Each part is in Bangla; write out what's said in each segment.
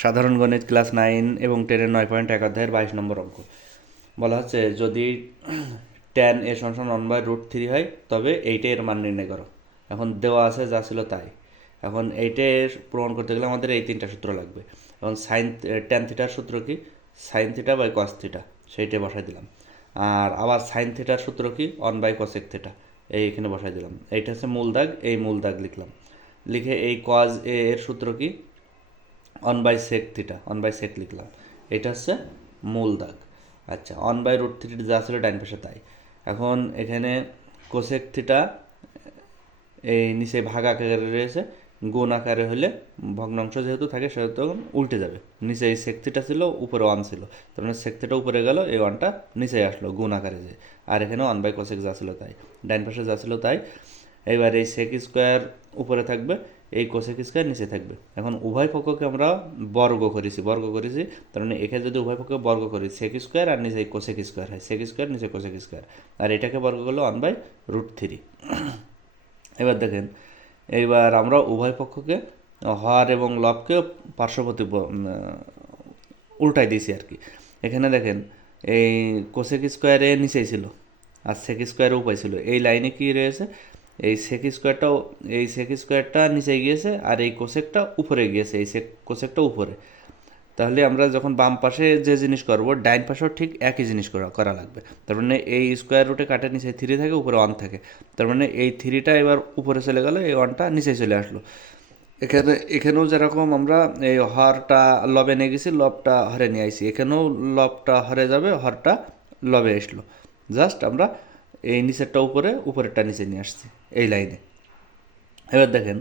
সাধারণ গণিত ক্লাস 9 এবং 10-এর 9.1 অধ্যায়ের 22 নম্বর অঙ্ক। বলা হচ্ছে যদি tan a সমান 1/√3 হয় তবে এইটা এর মান নির্ণয় করো। এখন দেওয়া আছে যা ছিল তাই। এখন এইটার প্রমাণ করতে গেলে আমাদের এই তিনটা সূত্র লাগবে। এবং tan থিটার সূত্র কি? sin theta by cos theta, সেইটাই বসাই দিলাম। আর আবার sin থিটার সূত্র কি? 1/cosec থিটা, এইখানে বসাই দিলাম। এইটা হচ্ছে মূল দাগ, এই মূল দাগ লিখলাম। লিখে এই cos a এর সূত্র কি? 1/sec থিটা, 1/sec লিখলাম। এটা হচ্ছে মূল দাগ। আচ্ছা, 1/√3 যা ছিল ডাইন পাশে তাই। এখন এখানে কোসেক থিটা এই নিচে ভাগ আকারে রয়েছে, গুণ আকারে হলে ভগ্নাংশ যেহেতু থাকে সেহেতু তখন উল্টে যাবে। নিচে এই সেক থিটা ছিল, উপরে 1 ছিল, তার মানে সেক থিটা উপরে গেল, এই 1টা নিচে আসলো গুণ আকারে যে। আর এখানে 1/cosec যা ছিল তাই, ডাইন পাশে যা ছিল তাই। এবার এই সেক স্কোয়ার উপরে থাকবে, এই কোসেক স্কোয়ার নিচে থাকবে। এখন উভয় পক্ষকে আমরা বর্গ করেছি, তার মানে এখানে যদি উভয় পক্ষকে বর্গ করি, সেক স্কোয়ার আর নিচে কোসেক স্কোয়ার হয়, সেক স্কোয়ার নিচে কোসেক স্কোয়ার, আর এটাকে বর্গ করলে 1/√3। এবার দেখেন, এইবার আমরা উভয় পক্ষকে হর এবং লবকে পার্শ্ববর্তী উল্টাই দিয়েছি আর কি। এখানে দেখেন এই কোসেক স্কোয়ারে নিচেই ছিল আর সেক স্কোয়ারে উপায় ছিল। এই লাইনে কি রয়েছে? এই সেক স্কোয়ারটা নিচে গিয়েছে আর এই কোসেকটা উপরে গিয়েছে, এই কোসেকটা উপরে। তাহলে আমরা যখন বাম পাশে যে জিনিস করব, ডাইন পাশেও ঠিক একই জিনিস করা লাগবে। তার মানে এই স্কোয়ার রুটে কাটে নিচে 3 থাকে, উপরে 1 থাকে। তার মানে এই 3টা এবার উপরে চলে গেল, এই 1টা নিচে চলে আসলো। এখানেও যেরকম আমরা এই হরটা লবে নিয়ে গেছি, লবটা হরে নিয়ে আইছি, এখানেও লবটা হরে যাবে, হরটা লবে আসলো। জাস্ট আমরা এই নিচেরটা উপরে, উপরেরটা নিচে নিয়ে আসছি এই লাইনে। এবার দেখেন,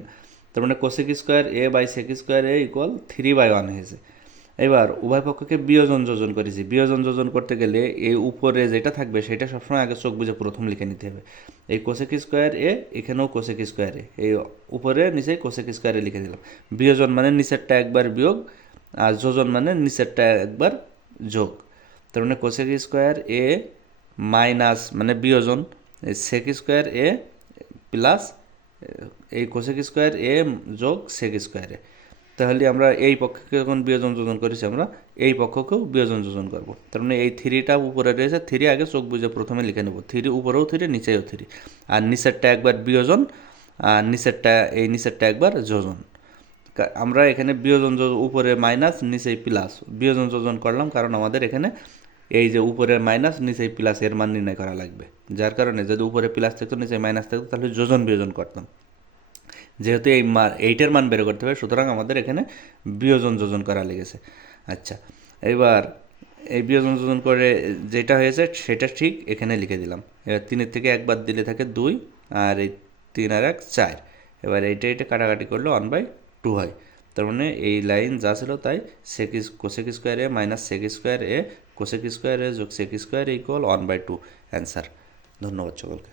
তার মানে cosec square A by sec square A equal 3/1 হয়েছে। এবার উভয় পক্ষকে বিয়োজন যোজন করেছি। বিয়োজন যোজন করতে গেলে এই উপরে যেটা থাকবে সেটা সবসময় আগে চোখ বুঝে প্রথম লিখে নিতে হবে। এই কোসেক স্কোয়ার এ, এখানেও কোসেক স্কোয়ার এ, এই উপরে নিচে কোসেক স্কোয়ারে লিখে দিলাম। বিয়োজন মানে নিচেরটা একবার বিয়োগ, আর যোজন মানে নিচেরটা একবার যোগ। তার মানে কোসেক স্কোয়ার এ মাইনাস মানে বিয়োজন, সেক স্কোয়ার এ প্লাস এই কোসেক স্কোয়ার এ যোগ সেক স্কোয়ার এ। তাহলে আমরা এই পক্ষকে যখন বিয়োজন যোজন করেছি, আমরা এই পক্ষকেও বিয়োজন যোজন করবো। তার মানে এই 3টা উপরে রয়েছে, 3 আগে চোখ বুঝে প্রথমে লিখে নেব। 3 উপরেও 3, নিচেও 3, আর নিচেরটা একবার বিয়োজন, আর নিচেরটা একবার যোজন। আমরা এখানে বিয়োজন উপরে মাইনাস নিচেই প্লাস বিয়োজন যোজন করলাম, কারণ আমাদের এখানে এই যে উপরে মাইনাস নিচে প্লাস এর মান নির্ণয় করা লাগবে। যার কারণে যদি উপরে প্লাস থাকতো নিচে মাইনাস থাকতো তাহলে যোজন বিয়োজন করতাম। যেহেতু এইটার মান বের করতে হবে, সুতরাং আমাদের এখানে বিয়োজন যোজন করা লেগেছে। আচ্ছা, এবার এই বিয়োজন যোজন করে যেটা হয়েছে সেটা ঠিক এখানে লিখে দিলাম। এবার 3-এর থেকে একবার দিলে থাকে 2, আর এই 3 আর 1 4। এবার এইটা কাটাকাটি করলে 1/2 হয়। তার মানে এই লাইন যা ছিল তাই, cosec square A minus sec square A cosec square A যোগ সেক স্কোয়ার ইকুয়াল 1/2 অ্যান্সার। ধন্যবাদ সকলকে।